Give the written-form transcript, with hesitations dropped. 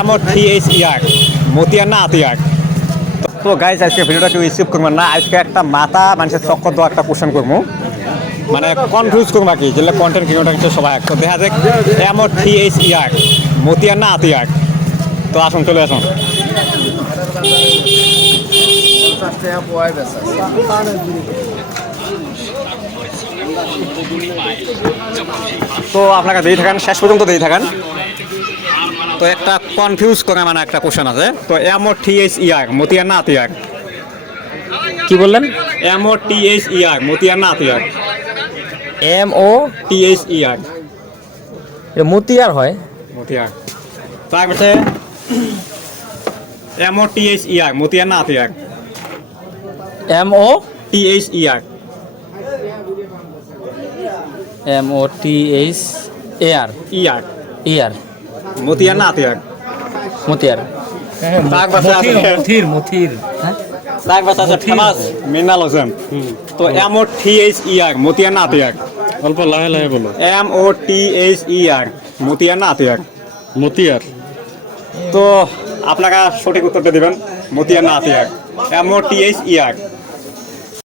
M O T H E R Motiar না আতিয়ার। তো guys আজকে ভিডিওটা কেউ রিসিভ করবেন না, আজকে একটা মাথা মানুষের চক্কর দেওয়া একটা কোশ্চেন করবো, মানে কনফিউজ করবো আর কি, যেগুলো কন্টেন্ট ক্রিয়েটর কিছু সবাই। তো দেখা যাক M O T H E R Motiar না আতিয়ার। তো আসুন, চলে আসুন। তো আপনাকে দিয়ে থাকেন, শেষ পর্যন্ত দিয়ে থাকেন। তো একটা কনফিউজ করা মানে একটা কোশ্চেন আছে। তো M O T H E R Motiar না আতিয়ার? কি বললেন? M O T H E R Motiar না Atiar? M O T H E R Motiar হয়। মতিয়ার। তারপরে M O T H E R Motiar না Atiar? M O T H E R M O T H A R E R E R Motiar না আতিয়ার? মতিয়ার। মথির মথির হ্যাঁ, তারপরে আছে famous Minal Hossain. তো M O T H E R Motiar না আতিয়ার? অল্প লাহে লাহে বলো। M O T H E R Motiar না আতিয়ার? মতিয়ার। তো আপনারা সঠিক উত্তরটা দিবেন, মতিয়ার না Atiar. M O T H E আর